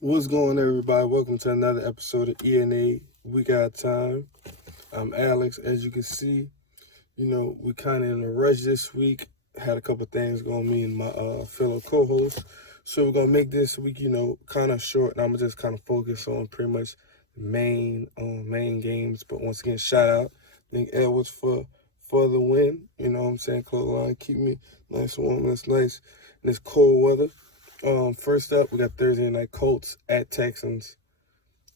What's going on, everybody? Welcome to another episode of ENA We Got Time. I'm Alex. As you can see, we kind of in a rush this week. Had a couple things going, me and my fellow co-host. So we're going to make this week, kind of short. And I'm going to just kind of focus on pretty much the main games. But once again, shout out Nick Edwards for the win. You know what I'm saying? Close line, keep me nice and warm. That's nice in this cold weather. First up, we got Thursday night Colts at Texans.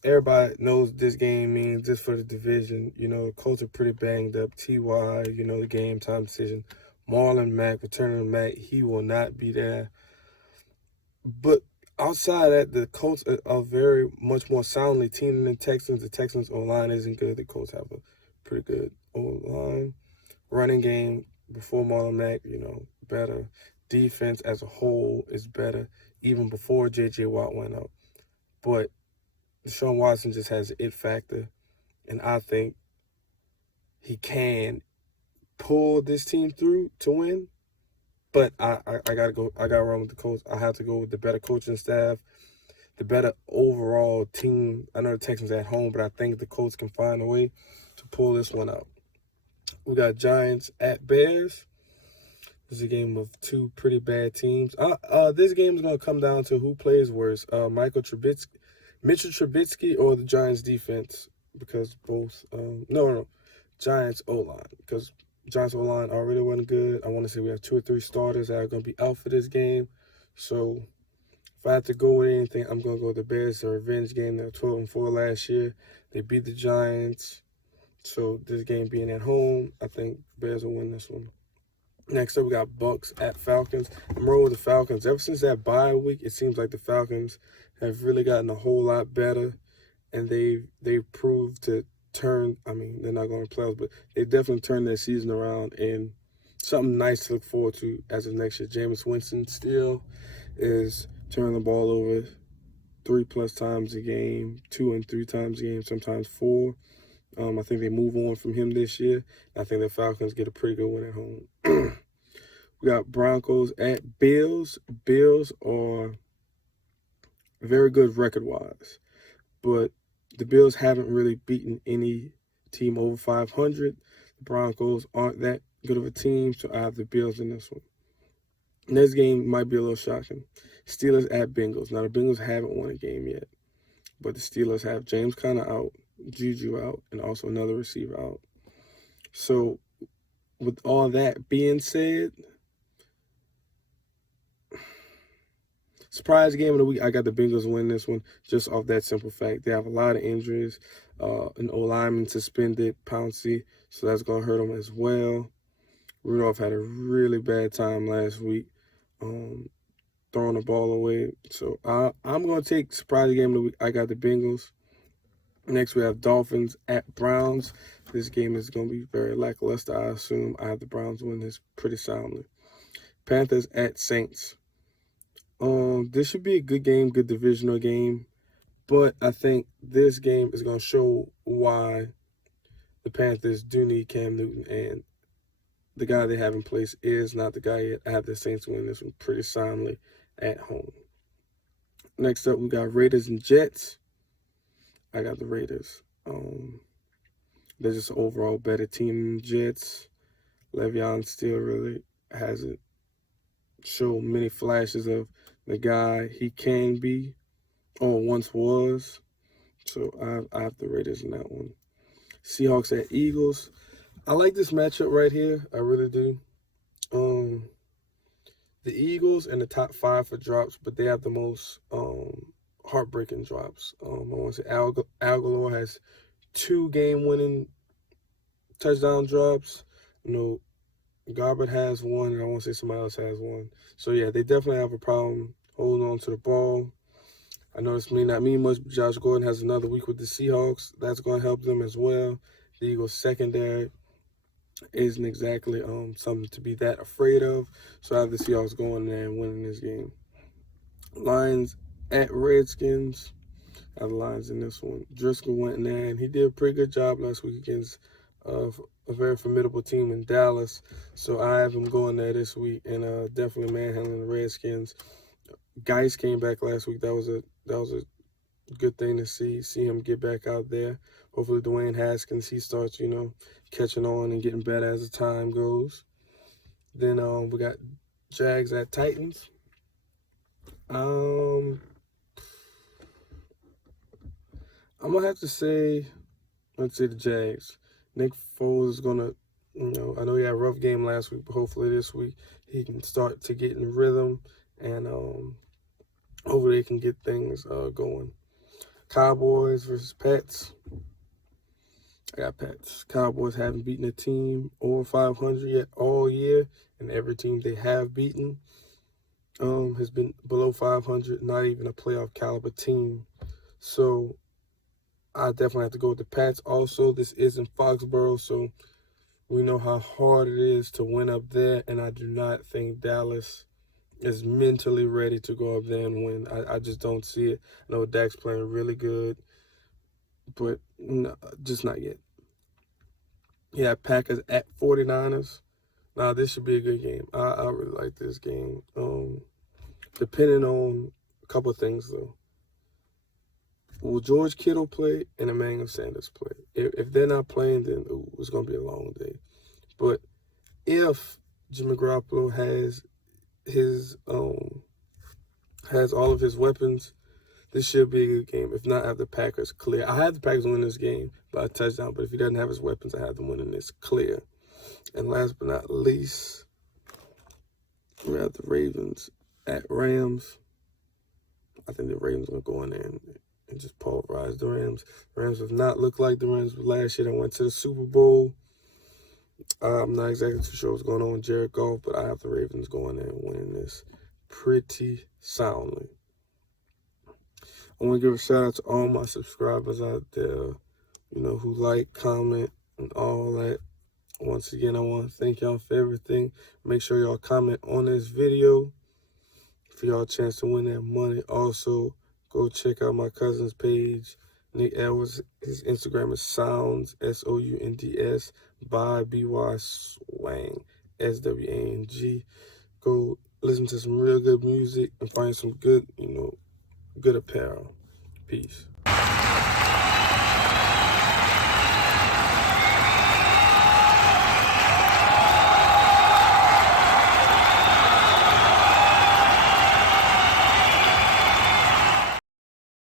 Everybody knows this game means just for the division. The Colts are pretty banged up. Ty, the game time decision. Marlon Mack, returning Mack, he will not be there. But outside that, the Colts are very much more soundly team than the Texans. The Texans O-line isn't good. The Colts have a pretty good O-line. Running game before Marlon Mack, better. Defense as a whole is better, even before J.J. Watt went up. But Deshaun Watson just has an it factor, and I think he can pull this team through to win. But I gotta go. I gotta run with the coach. I have to go with the better coaching staff, the better overall team. I know the Texans at home, but I think the Colts can find a way to pull this one out. We got Giants at Bears. This is a game of two pretty bad teams. This game is gonna come down to who plays worse, Mitchell Trubisky, or the Giants defense, because both. No, Giants O line, because Giants O line already wasn't good. I want to say we have 2 or 3 starters that are gonna be out for this game. So if I had to go with anything, I'm gonna go with the Bears. It's a revenge game. They were 12-4 last year. They beat the Giants. So this game being at home, I think Bears will win this one. Next up, we got Bucks at Falcons. I'm rolling with the Falcons. Ever since that bye week, it seems like the Falcons have really gotten a whole lot better, and they've proved to turn. I mean, they're not going to playoffs, but they definitely turned their season around, and something nice to look forward to as of next year. Jameis Winston still is turning the ball over 3+ times a game, 2 and 3 times a game, sometimes 4. I think they move on from him this year. I think the Falcons get a pretty good win at home. We got Broncos at Bills. Bills are very good record-wise, but the Bills haven't really beaten any team over 500. The Broncos aren't that good of a team, so I have the Bills in this one. Next game might be a little shocking. Steelers at Bengals. Now, the Bengals haven't won a game yet, but the Steelers have James Conner out, Juju out, and also another receiver out. So with all that being said, surprise game of the week, I got the Bengals win this one just off that simple fact. They have a lot of injuries. An O-lineman suspended, Pouncey, so that's going to hurt them as well. Rudolph had a really bad time last week throwing the ball away. So I'm going to take surprise game of the week. I got the Bengals. Next, we have Dolphins at Browns. This game is going to be very lackluster, I assume. I have the Browns win this pretty soundly. Panthers at Saints. This should be a good game, good divisional game. But I think this game is going to show why the Panthers do need Cam Newton. And the guy they have in place is not the guy yet. I have the Saints win this one pretty soundly at home. Next up, we got Raiders and Jets. I got the Raiders. They're just an overall better team than the Jets. Le'Veon still really hasn't shown many flashes of the guy he can be or once was. So I have the Raiders in that one. Seahawks at Eagles. I like this matchup right here. I really do. The Eagles in the top 5 for drops, but they have the most heartbreaking drops. I want to say Aguilar has 2 game-winning touchdown drops. Garbett has 1, and I want to say somebody else has 1. So, yeah, they definitely have a problem holding on to the ball. I know this may not mean much, but Josh Gordon has another week with the Seahawks. That's going to help them as well. The Eagles' secondary isn't exactly something to be that afraid of. So I have the Seahawks going there and winning this game. Lions at Redskins. I have the Lions in this one. Driscoll went in there, and he did a pretty good job last week against a very formidable team in Dallas. So I have him going there this week and definitely manhandling the Redskins. Geis came back last week. That was a good thing to see him get back out there. Hopefully Dwayne Haskins, he starts, catching on and getting better as the time goes. Then we got Jags at Titans. I'm gonna have to say, let's say the Jags. Nick Foles is gonna, I know he had a rough game last week, but hopefully this week he can start to get in rhythm, and hopefully they can get things going. Cowboys versus Pats. I got Pats. Cowboys haven't beaten a team over 500 yet all year, and every team they have beaten has been below 500, not even a playoff caliber team. So I definitely have to go with the Pats. Also, this is in Foxborough, so we know how hard it is to win up there, and I do not think Dallas is mentally ready to go up there and win. I just don't see it. I know Dak's playing really good, but no, just not yet. Yeah, Packers at 49ers. Now, this should be a good game. I really like this game. Depending on a couple of things, though. Will George Kittle play and Emmanuel Sanders play? If they're not playing, then it's going to be a long day. But if Jimmy Garoppolo has all of his weapons, this should be a good game. If not, I have the Packers clear. I have the Packers win this game by a touchdown, but if he doesn't have his weapons, I have them winning this clear. And last but not least, we have the Ravens at Rams. I think the Ravens are going to go in there and just pulverize the Rams. Rams have not looked like the Rams last year that went to the Super Bowl. I'm not exactly too sure what's going on with Jared Goff, but I have the Ravens going there and winning this pretty soundly. I want to give a shout out to all my subscribers out there, who like, comment, and all that. Once again, I want to thank y'all for everything. Make sure y'all comment on this video for y'all a chance to win that money. Also, go check out my cousin's page, Nick Edwards. His Instagram is Sounds, SOUNDS, by BY Swang, SWANG. Go listen to some real good music and find some good, good apparel. Peace.